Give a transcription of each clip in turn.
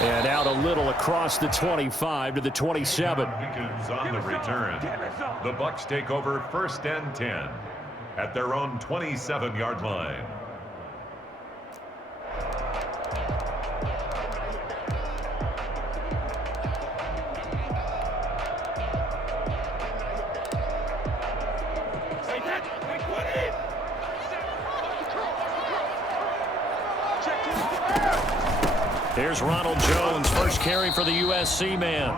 And out a little across the 25 to the 27. On the return, the Bucs take over 1st and 10 at their own 27-yard line. Here's Ronald Jones, first carry for the USC man.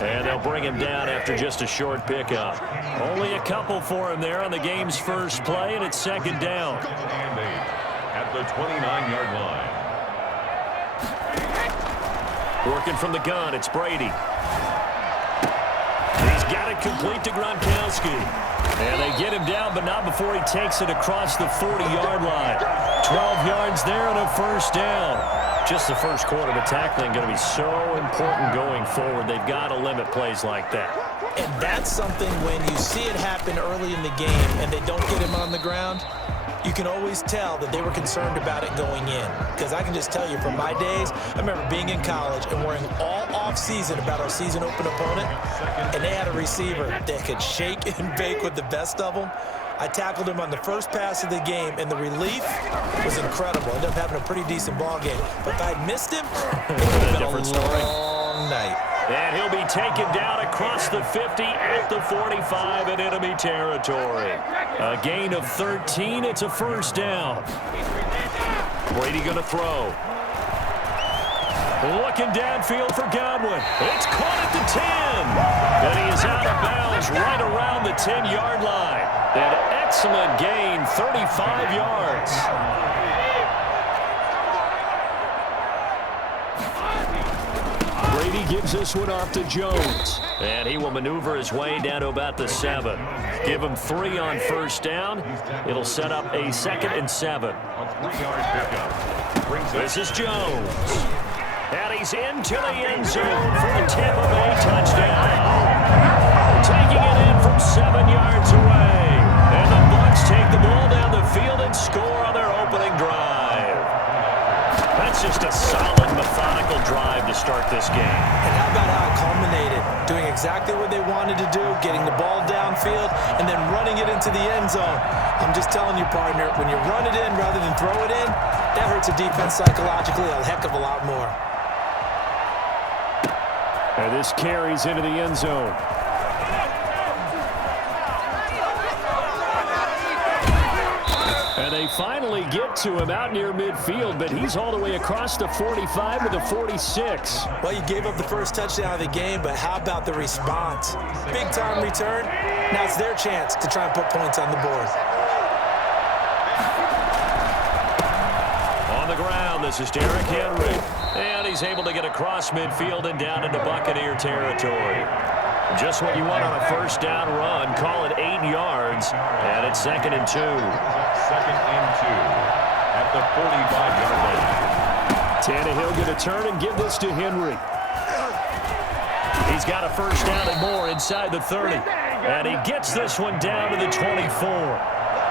And they'll bring him down after just a short pickup. Only a couple for him there on the game's first play, and it's 2nd down. At the 29-yard line. Working from the gun, it's Brady. He's got it complete to Gronkowski. And they get him down, but not before he takes it across the 40-yard line. 12 yards there and a 1st down. Just the first quarter of tackling going to be so important going forward. They've got to limit plays like that. And that's something when you see it happen early in the game and they don't get him on the ground, you can always tell that they were concerned about it going in. Because I can just tell you from my days, I remember being in college and worrying all off-season about our season open opponent, and they had a receiver that could shake and bake with the best of them. I tackled him on the first pass of the game, and the relief was incredible. I ended up having a pretty decent ball game. But if I had missed him, it would have been a long night. And he'll be taken down across the 50 at the 45 in enemy territory. A gain of 13. It's a 1st down. Brady going to throw. Looking downfield for Godwin. It's caught at the 10. And he is out of bounds right around the 10-yard line. An excellent gain, 35 yards. Brady gives this one off to Jones. And he will maneuver his way down to about the 7. Give him 3 on 1st down. It'll set up a 2nd and 7. This is Jones. And he's into the end zone for a Tampa Bay touchdown. Taking it in from 7 yards away. And the Bucs take the ball down the field and score on their opening drive. That's just a solid, methodical drive to start this game. And how about how it culminated? Doing exactly what they wanted to do, getting the ball downfield, and then running it into the end zone. I'm just telling you, partner, when you run it in rather than throw it in, that hurts a defense psychologically a heck of a lot more. And this carries into the end zone. And they finally get to him out near midfield, but he's all the way across the 45 to the 46. Well, you gave up the first touchdown of the game, but how about the response? Big-time return. Now it's their chance to try and put points on the board. On the ground, this is Derrick Henry. And he's able to get across midfield and down into Buccaneer territory. Just what you want on a 1st down run. Call it 8 yards. And it's 2nd and 2. 2nd and 2 at the 45-yard line. Tannehill going to turn and give this to Henry. He's got a 1st down and more inside the 30. And he gets this one down to the 24.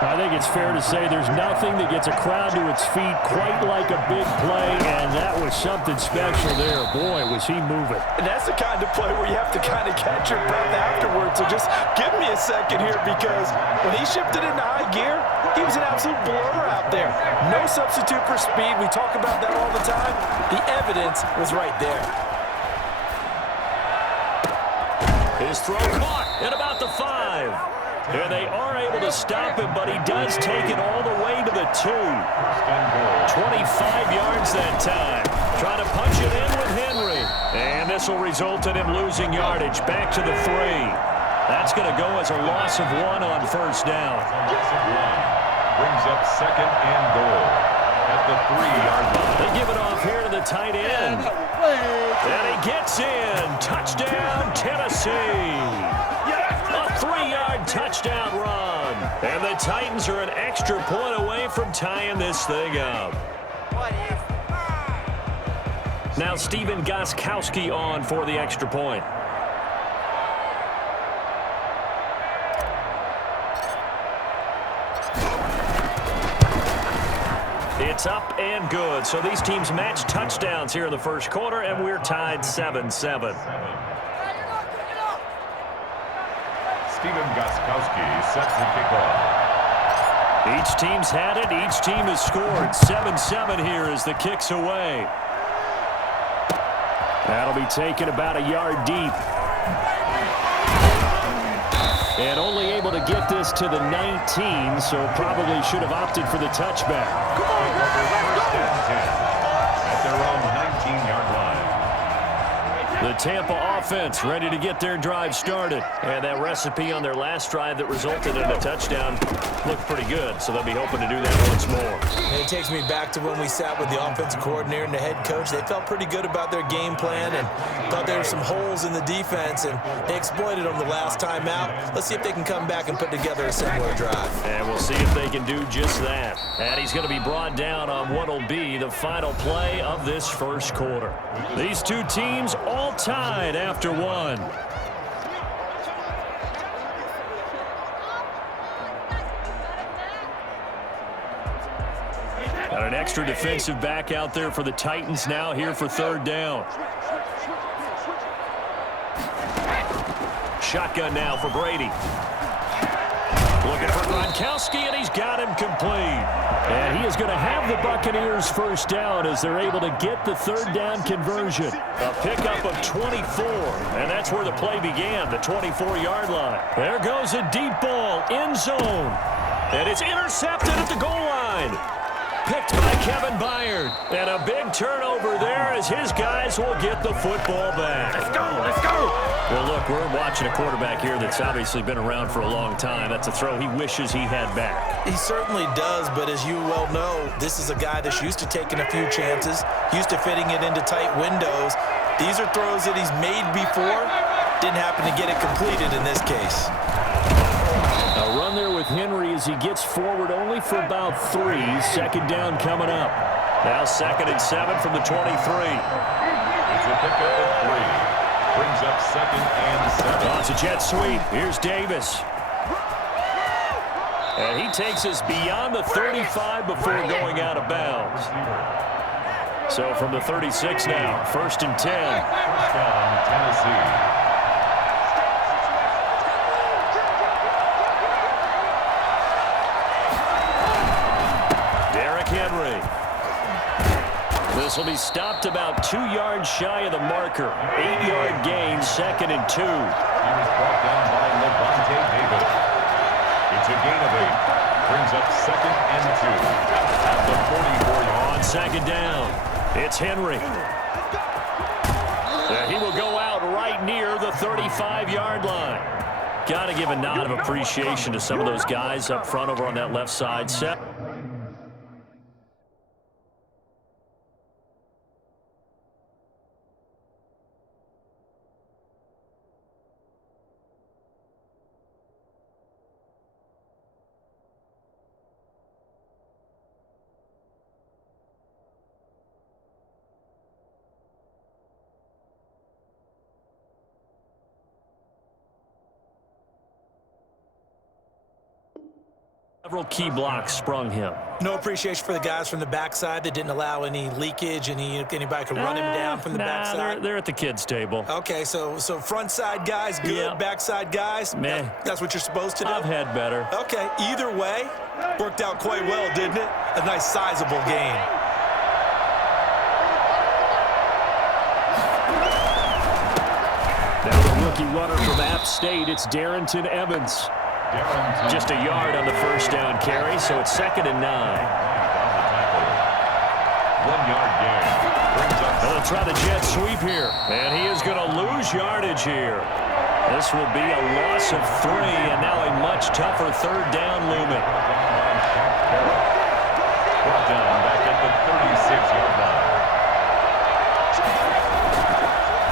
I think it's fair to say there's nothing that gets a crowd to its feet quite like a big play, and that was something special there. Boy, was he moving. And that's the kind of play where you have to kind of catch your breath afterwards. So just give me a second here, because when he shifted into high gear, he was an absolute blur out there. No substitute for speed. We talk about that all the time. The evidence was right there. His throw caught at about the 5. And they are able to stop him, but he does take it all the way to the 2. 25 yards that time. Trying to punch it in with Henry. And this will result in him losing yardage back to the 3. That's going to go as a loss of 1 on 1st down. Brings up 2nd and goal at the 3-yard line. They give it off here to the tight end. And he gets in. Touchdown, Tennessee. A 3-yard touchdown run. And the Titans are an extra point away from tying this thing up. Now Stephen Gostkowski on for the extra point. It's up and good. So these teams match touchdowns here in the first quarter, and we're tied 7-7. Steven Gostkowski set to kick off. Each team's had it. Each team has scored. 7-7 here as the kick's away. That'll be taken about a yard deep. And only able to get this to the 19, so probably should have opted for the touchback. First and 10 at their own 19-yard line. The Tampa offense ready to get their drive started. And that recipe on their last drive that resulted in a touchdown looked pretty good, so they'll be hoping to do that once more. And it takes me back to when we sat with the offensive coordinator and the head coach. They felt pretty good about their game plan and thought there were some holes in the defense, and they exploited them the last time out. Let's see if they can come back and put together a similar drive. And we'll see if they can do just that. And he's going to be brought down on what will be the final play of this first quarter. These two teams all tied after one. Got an extra defensive back out there for the Titans now here for third down. Shotgun now for Brady. Looking for Gronkowski, and he's got him complete. And he is going to have the Buccaneers first down as they're able to get the third down conversion. A pickup of 24, and that's where the play began, the 24-yard line. There goes a deep ball, end zone, and it's intercepted at the goal line. Picked by Kevin Byard. And a big turnover there as his guys will get the football back. Let's go, let's go. Well, look, we're watching a quarterback here that's obviously been around for a long time. That's a throw he wishes he had back. He certainly does, but as you well know, this is a guy that's used to taking a few chances, used to fitting it into tight windows. These are throws that he's made before. Didn't happen to get it completed in this case. A run there with Henry as he gets forward only for about 3. Second down coming up. Now 2nd and 7 from the 23. It's a pickup of 3. Brings up 2nd and 7. Oh, it's a jet sweep. Here's Davis. And he takes us beyond the 35 before going out of bounds. So from the 36 now, 1st and 10. Touchdown, Tennessee. This will be stopped about 2 yards shy of the marker. 8-yard gain, 2nd and 2. He was brought down by Levante David. It's a gain of 8. Brings up 2nd and 2 at the 44-yard. On 2nd down, it's Henry. He will go out right near the 35-yard line. Got to give a nod of appreciation to some of those guys up front over on that left side. Several key blocks sprung him. No appreciation for the guys from the backside that didn't allow any leakage, anybody could run him down from the backside. They're at the kids' table. Okay, so front side guys good, yeah. Backside guys, meh. That's what you're supposed to do? I've had better. Okay, either way, worked out quite well, didn't it? A nice sizable gain. Now the rookie runner from App State, it's Darrington Evans. Just a yard on the first down carry, so it's 2nd and 9. 1-yard gain. Well, let's try the jet sweep here, and he is going to lose yardage here. This will be a loss of 3, and now a much tougher third down looming. Brought down back at the 36-yard line.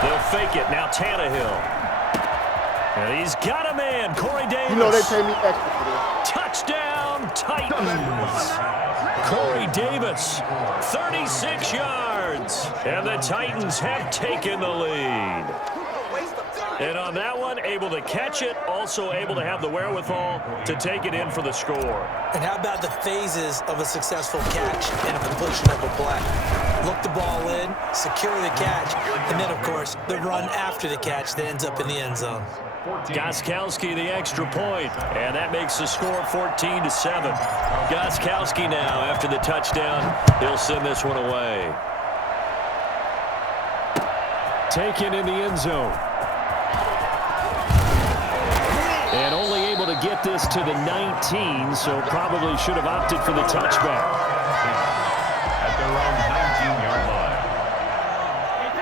They'll fake it. Now Tannehill. And he's got a man, Corey Davis. You know they pay me extra for this. Touchdown, Titans. Corey Davis, 36 yards. And the Titans have taken the lead. And on that one, able to catch it, also able to have the wherewithal to take it in for the score. And how about the phases of a successful catch and a completion of a play? Look the ball in, secure the catch, and then, of course, the run after the catch that ends up in the end zone. Gostkowski the extra point, and that makes the score 14-7. Gostkowski now, after the touchdown, he'll send this one away. Taken in the end zone. And only able to get this to the 19, so probably should have opted for the touchback. At their own 19-yard line.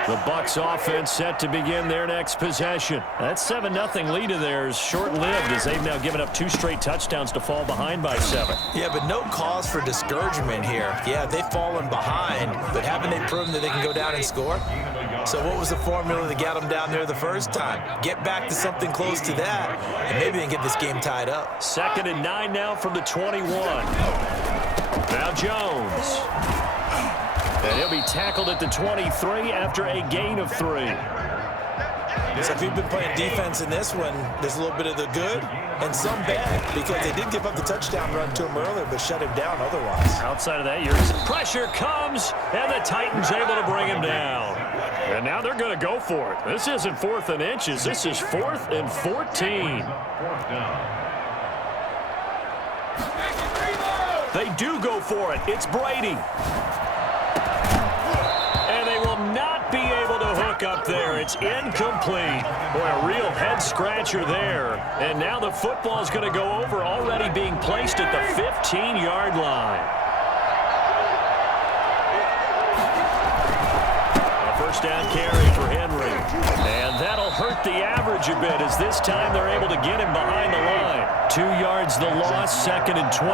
The Bucs offense set to begin their next possession. That 7-0 lead of theirs short-lived as they've now given up 2 straight touchdowns to fall behind by 7. Yeah, but no cause for discouragement here. Yeah, they've fallen behind, but haven't they proven that they can go down and score? So what was the formula that got them down there the first time? Get back to something close to that, and maybe they can get this game tied up. 2nd and 9 now from the 21. Now Jones. And he'll be tackled at the 23 after a gain of 3. So if you've been playing defense in this one, there's a little bit of the good and some bad, because they did give up the touchdown run to him earlier, but shut him down otherwise. Outside of that, pressure comes, and the Titans able to bring him down. And now they're going to go for it. This isn't 4th and inches. This is 4th and 14. 4th down. They do go for it. It's Brady. And they will not be able to hook up there. It's incomplete. Boy, a real head-scratcher there. And now the football is going to go over, already being placed at the 15-yard line. A first down carry for Henry. And that'll hurt the average a bit, as this time they're able to get him behind the line. 2 yards the loss, 2nd and 12.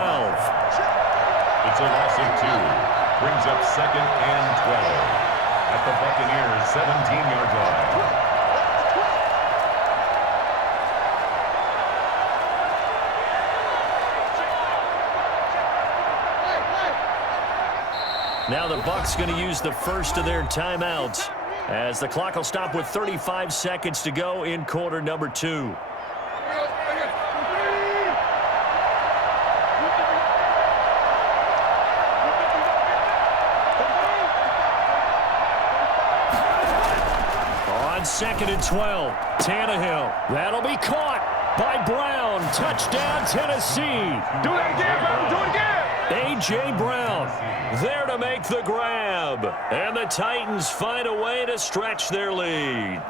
It's a loss of 2. Brings up 2nd and 12. At the Buccaneers' 17-yard line. Now the Bucs going to use the first of their timeouts, as the clock will stop with 35 seconds to go in quarter number 2. On 2nd and 12, Tannehill. That'll be caught by Brown. Touchdown, Tennessee. Do it again, Brown. Do it again. A.J. Brown there to make the grab. And the Titans find a way to stretch their lead.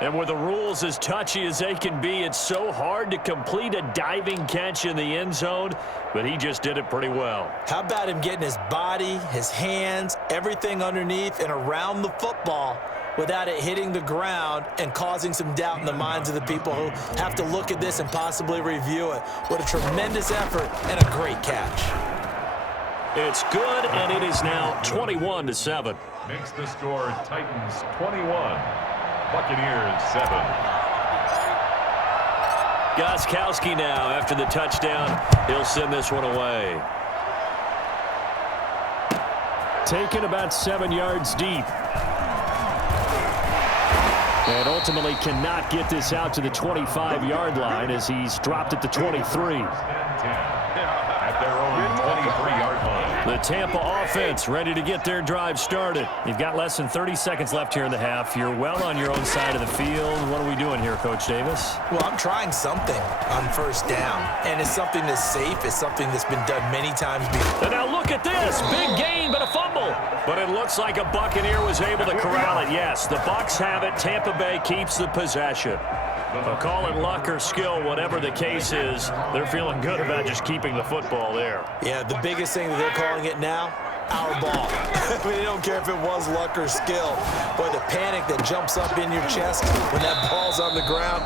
And with the rules as touchy as they can be, it's so hard to complete a diving catch in the end zone, but he just did it pretty well. How about him getting his body, his hands, everything underneath and around the football without it hitting the ground and causing some doubt in the minds of the people who have to look at this and possibly review it. What a tremendous effort and a great catch. It's good, and it is now 21-7. Makes the score Titans 21, Buccaneers 7. Gostkowski now, after the touchdown, he'll send this one away. Taken about 7 yards deep. And ultimately cannot get this out to the 25-yard line, as he's dropped at the 23. At their own 23-yard line. The Tampa offense ready to get their drive started. You've got less than 30 seconds left here in the half. You're well on your own side of the field. What are we doing here, Coach Davis? Well, I'm trying something on first down, and it's something that's safe. It's something that's been done many times before. And now look at this. Big gain, but a fumble. But it looks like a Buccaneer was able to corral it. Yes, the Bucs have it. Tampa Bay keeps the possession. They'll call it luck or skill, whatever the case is. They're feeling good about just keeping the football there. Yeah, the biggest thing that they're calling it now, our ball. I mean, they don't care if it was luck or skill. Boy, the panic that jumps up in your chest when that ball's on the ground,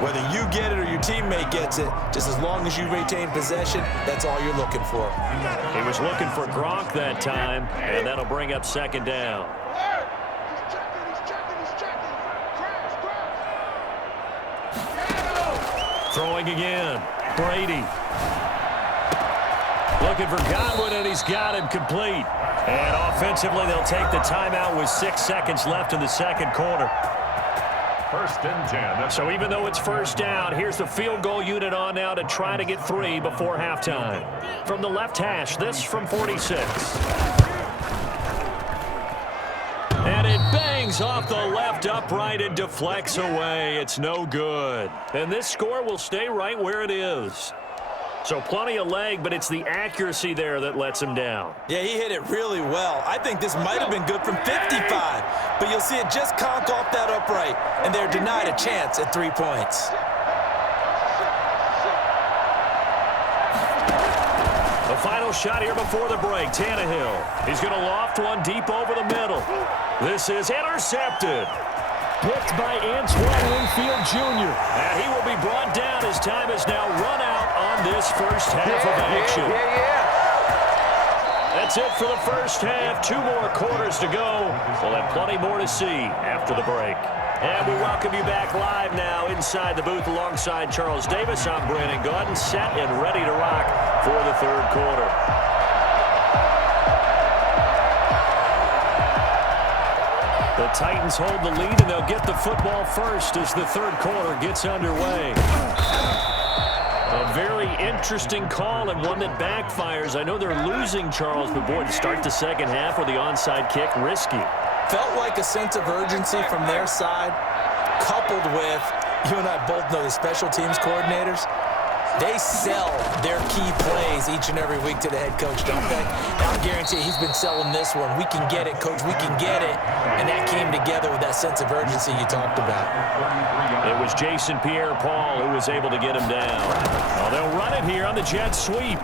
whether you get it or your teammate gets it, just as long as you retain possession, that's all you're looking for. He was looking for Gronk that time, and that'll bring up 2nd down. Throwing again. Brady. Looking for Godwin, and he's got him complete. And offensively, they'll take the timeout with 6 seconds left in the second quarter. 1st and 10. So even though it's first down, here's the field goal unit on now to try to get 3 before halftime. From the left hash, this from 46. And it bangs off the left upright and deflects away. It's no good. And this score will stay right where it is. So plenty of leg, but it's the accuracy there that lets him down. Yeah, he hit it really well. I think this might have been good from 55, but you'll see it just conk off that upright, and they're denied a chance at 3 points. The final shot here before the break. Tannehill. He's going to loft one deep over the middle. This is intercepted. Picked by Antoine Winfield Jr. And he will be brought down as time is now run out on this first half of action. That's it for the first half. 2 more quarters to go. We'll have plenty more to see after the break. And we welcome you back live now inside the booth alongside Charles Davis. I'm Brandon Gaudin, set and ready to rock for the 3rd quarter. The Titans hold the lead, and they'll get the football first as the 3rd quarter gets underway. A very interesting call and one that backfires. I know they're losing, Charles, but boy, to start the second half with the onside kick, risky. Felt like a sense of urgency from their side, coupled with, you and I both know the special teams coordinators. They sell their key plays each and every week to the head coach, don't they? And I'll guarantee he's been selling this one. We can get it, coach. We can get it. And that came together with that sense of urgency you talked about. It was Jason Pierre-Paul who was able to get him down. Well, they'll run it here on the jet sweep.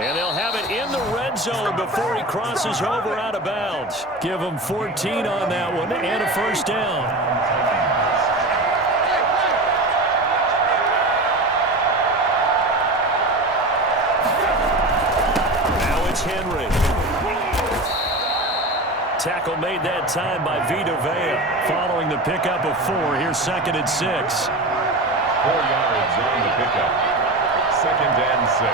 And they'll have it in the red zone before he crosses over out of bounds. Give him 14 on that one and a first down. Henry. Tackle made that time by Vita Vea. Following the pickup of 4, here's 2nd and 6. 4 yards on the pickup. 2nd and 6.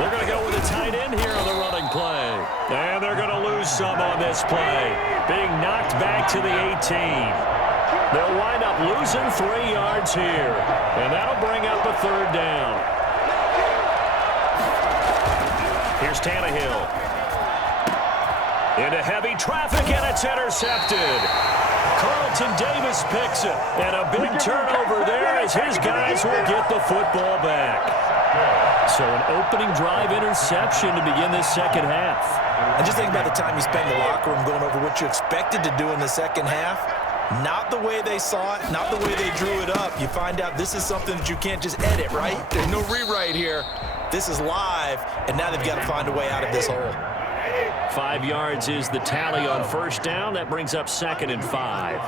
They're going to go with a tight end here on the running play. And they're going to lose some on this play. Being knocked back to the 18. They'll wind up losing 3 yards here. And that'll bring up a 3rd down. Here's Tannehill. Into heavy traffic, and it's intercepted. Carlton Davis picks it. And a big turnover there as his guys will get the football back. So an opening drive interception to begin this second half. And just think about the time you spend in the locker room going over what you expected to do in the second half. Not the way they saw it, not the way they drew it up. You find out this is something that you can't just edit, right? There's no rewrite here. This is live, and now they've got to find a way out of this hole. 5 yards is the tally on first down. That brings up 2nd and 5.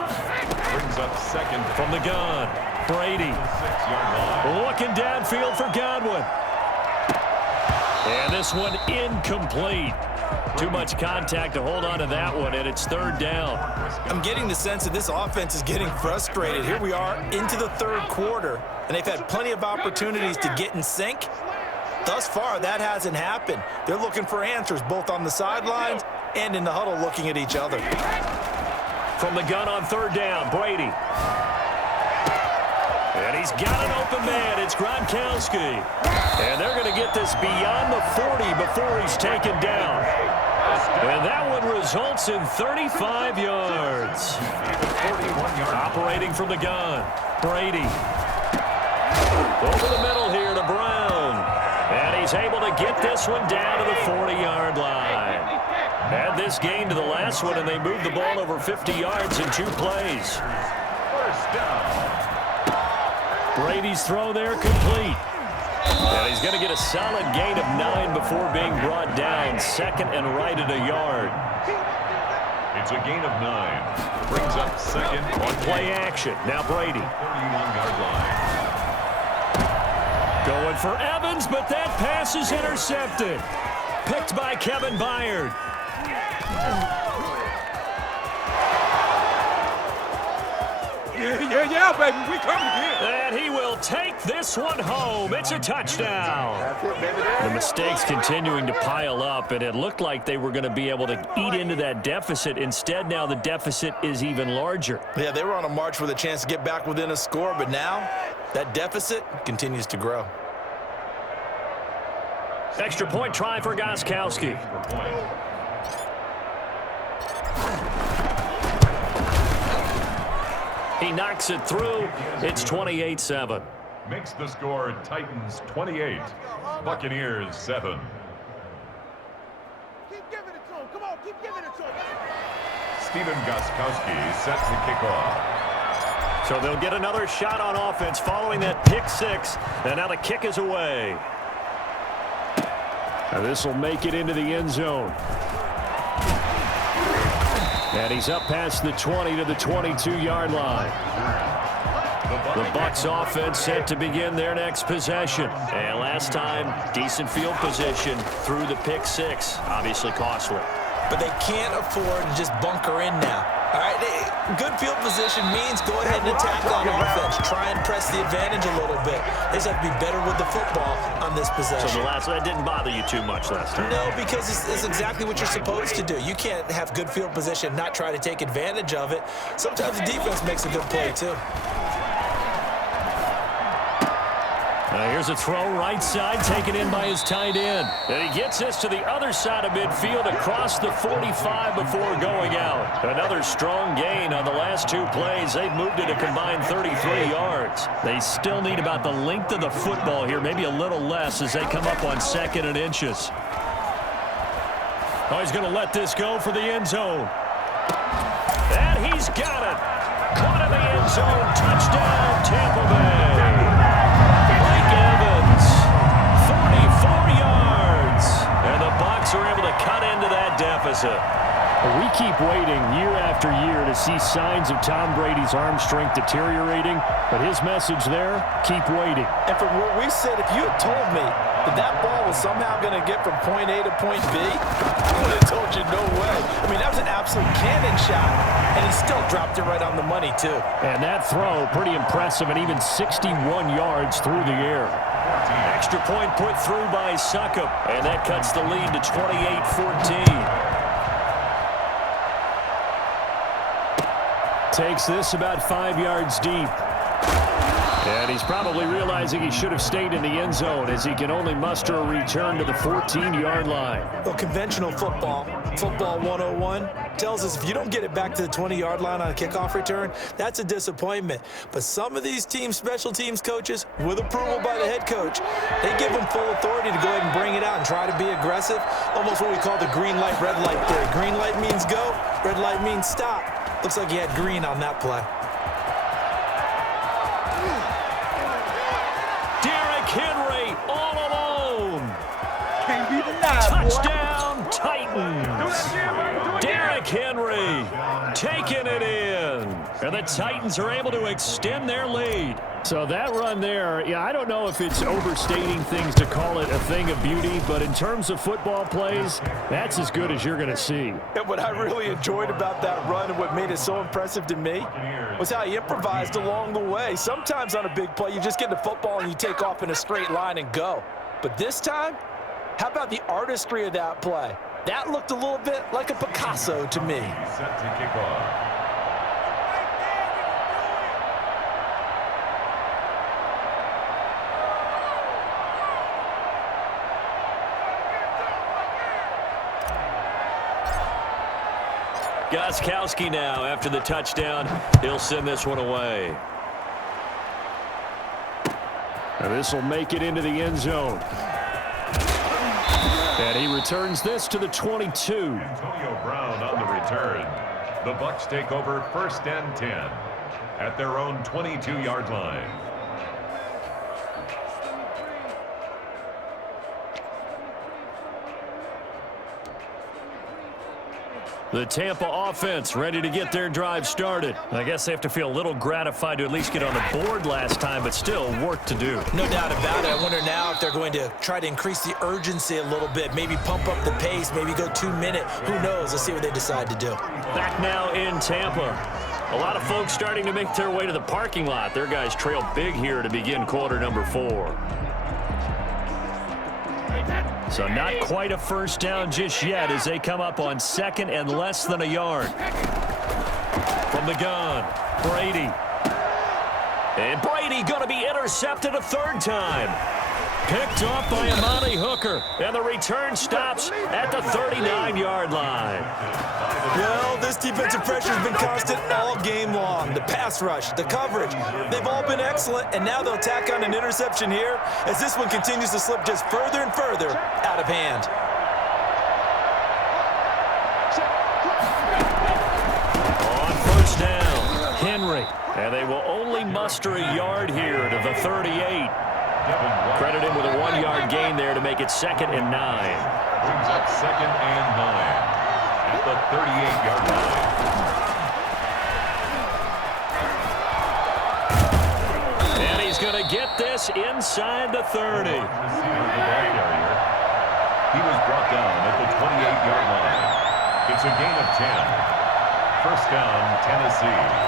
Brings up 2nd from the gun. Brady 6-yard line. Looking downfield for Godwin. And this one incomplete. Too much contact to hold on to that one, and it's 3rd down. I'm getting the sense that this offense is getting frustrated. Here we are into the 3rd quarter, and they've had plenty of opportunities to get in sync. Thus far, that hasn't happened. They're looking for answers both on the sidelines and in the huddle looking at each other. From the gun on 3rd down, Brady. And he's got an open man. It's Gronkowski. And they're going to get this beyond the 40 before he's taken down. And that one results in 35 yards. Operating from the gun, Brady. Over the middle here to Brown. And he's able to get this one down to the 40-yard line. Add this game to the last one, and they moved the ball over 50 yards in 2 plays. First down. Brady's throw there complete. And he's going to get a solid gain of 9 before being brought down. 2nd and right at a yard. It's a gain of 9. Brings up 2nd. On play action. Now Brady. 31-yard line. Going for Evans, but that pass is intercepted. Picked by Kevin Byard. Yeah, baby. We coming again. And he will take this one home. It's a touchdown. That's it, baby. The mistakes continuing to pile up, and it looked like they were going to be able to eat into that deficit. Instead, now the deficit is even larger. Yeah, they were on a march with a chance to get back within a score, but now that deficit continues to grow. Extra point try for Gostkowski. He knocks it through. It's 28-7. Makes the score Titans 28, Buccaneers 7. Keep giving it to him. Come on, keep giving it to him. Stephen Gostkowski set to kick off. So they'll get another shot on offense following that pick six. And now the kick is away. And this will make it into the end zone. And he's up past the 20 to the 22-yard line. The Bucs offense set to begin their next possession. And last time, decent field position through the pick six. Obviously costly. But they can't afford to just bunker in now. All right, good field position means go ahead and attack on offense. Try and press the advantage a little bit. They just have to be better with the football on this possession. So that didn't bother you too much last time? No, because it's exactly what you're supposed to do. You can't have good field position, not try to take advantage of it. Sometimes the defense makes a good play, too. Here's a throw right side, taken in by his tight end. And he gets this to the other side of midfield across the 45 before going out. Another strong gain on the last two plays. They've moved it a combined 33 yards. They still need about the length of the football here, maybe a little less as they come up on 2nd and inches. Oh, he's going to let this go for the end zone. And he's got it. Caught in the end zone. Touchdown, Tampa Bay. Evans, 44 yards, and the Bucs are able to cut into that deficit. We keep waiting year after year to see signs of Tom Brady's arm strength deteriorating, but his message there, keep waiting. And from where we sit, if you had told me that ball was somehow going to get from point A to point B, I would have told you no way. I mean, that was an absolute cannon shot, and he still dropped it right on the money, too. And that throw, pretty impressive, and even 61 yards through the air. Extra point put through by CrownMrMadden, and that cuts the lead to 28-14. Takes this about 5 yards deep. And he's probably realizing he should have stayed in the end zone as he can only muster a return to the 14-yard line. Well, conventional football 101, tells us if you don't get it back to the 20-yard line on a kickoff return, that's a disappointment. But some of these special teams coaches, with approval by the head coach, they give them full authority to go ahead and bring it out and try to be aggressive. Almost what we call the green light, red light theory. Green light means go, red light means stop. Looks like he had green on that play. Henry all alone. Can't be denied, Touchdown, boy. Titans. Derrick Henry taking it in. And the Titans are able to extend their lead. So that run there, yeah, I don't know if it's overstating things to call it a thing of beauty, but in terms of football plays, that's as good as you're going to see. And what I really enjoyed about that run and what made it so impressive to me was how he improvised along the way. Sometimes on a big play, you just get the football and you take off in a straight line and go. But this time, how about the artistry of that play? That looked a little bit like a Picasso to me. Set to kick off. Gostkowski now after the touchdown. He'll send this one away. And this will make it into the end zone. And he returns this to the 22. Antonio Brown on the return. The Bucs take over 1st and 10 at their own 22-yard line. The Tampa offense ready to get their drive started. I guess they have to feel a little gratified to at least get on the board last time, but still work to do. No doubt about it. I wonder now if they're going to try to increase the urgency a little bit, maybe pump up the pace, maybe go 2 minute. Who knows? Let's see what they decide to do. Back now in Tampa. A lot of folks starting to make their way to the parking lot. Their guys trail big here to begin quarter number 4. So not quite a first down just yet as they come up on 2nd and less than a yard. From the gun, Brady. And Brady going to be intercepted a 3rd time. Picked off by Amani Hooker. And the return stops at the 39-yard line. Well, this defensive pressure has been constant all game long. The pass rush, the coverage, they've all been excellent, and now they'll tack on an interception here as this one continues to slip just further and further out of hand. On first down, Henry. And they will only muster a yard here to the 38. Credit him with a 1-yard gain there to make it 2nd and 9. Brings up 2nd and 9 at the 38-yard line. And he's going to get this inside the 30. He was brought down at the 28-yard line. It's a gain of 10. First down, Tennessee.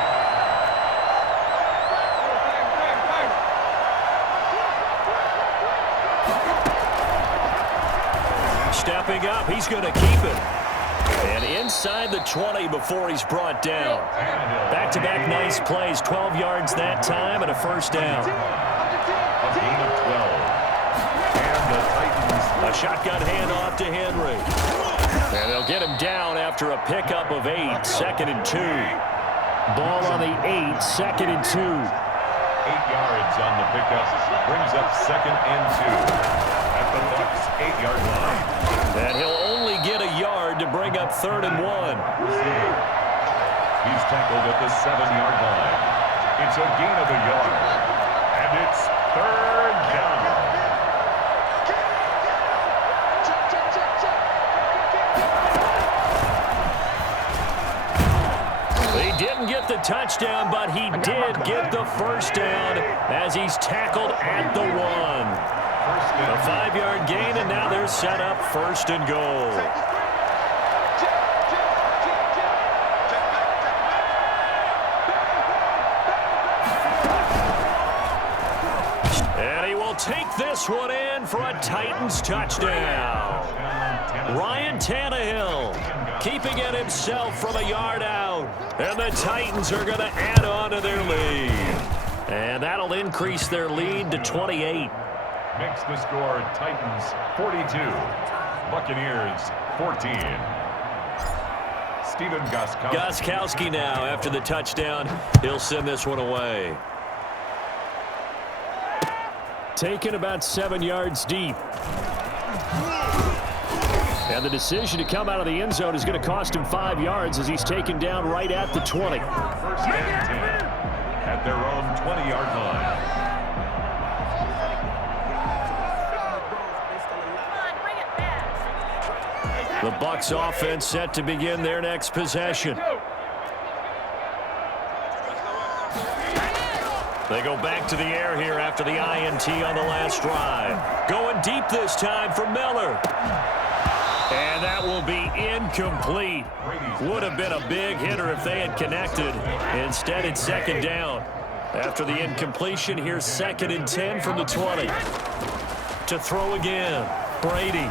Stepping up, he's going to keep it. And inside the 20 before he's brought down. Back-to-back nice plays, 12 yards that time and a first down. A gain of 12. And the Titans. A shotgun handoff to Henry. And they'll get him down after a pickup of 8, 2nd and 2. Ball on the 8, 2nd and 2. 8 yards on the pickup. Brings up 2nd and 2. At the Bucs 8-yard line. And he'll only get a yard to bring up 3rd and 1. He's tackled at the 7-yard line. It's a gain of a yard. And it's 3rd down. He didn't get the touchdown, but he did get the first down as he's tackled at the 1. A 5-yard gain, and now they're set up 1st and goal. And he will take this one in for a Titans touchdown. Ryan Tannehill keeping it himself from a yard out. And the Titans are going to add on to their lead. And that'll increase their lead to 28. Makes the score Titans 42, Buccaneers 14. Stephen Gostkowski. Gostkowski now after the touchdown. He'll send this one away. Taken about 7 yards deep. And the decision to come out of the end zone is going to cost him 5 yards as he's taken down right at the 20. 1st and 10 at their own 20-yard line. The Bucs offense set to begin their next possession. They go back to the air here after the INT on the last drive. Going deep this time for Miller. And that will be incomplete. Would have been a big hitter if they had connected. Instead, it's 2nd down. After the incompletion, here's 2nd and 10 from the 20. To throw again, Brady.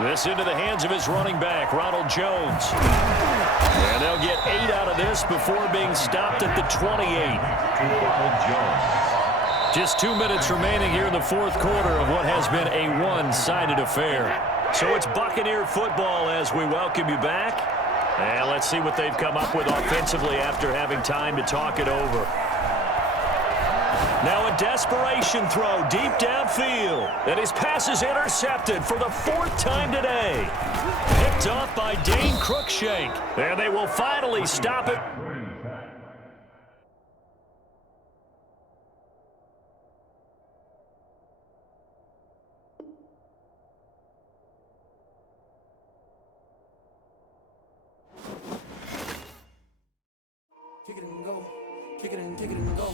This into the hands of his running back, Ronald Jones. And they'll get 8 out of this before being stopped at the 28. Just 2 minutes remaining here in the 4th quarter of what has been a one-sided affair. So it's Buccaneer football as we welcome you back. And let's see what they've come up with offensively after having time to talk it over. Now a desperation throw deep downfield. And his pass is intercepted for the 4th time today. Picked off by Dane Cruikshank. And they will finally stop it. Kick it and go. Kick it and go.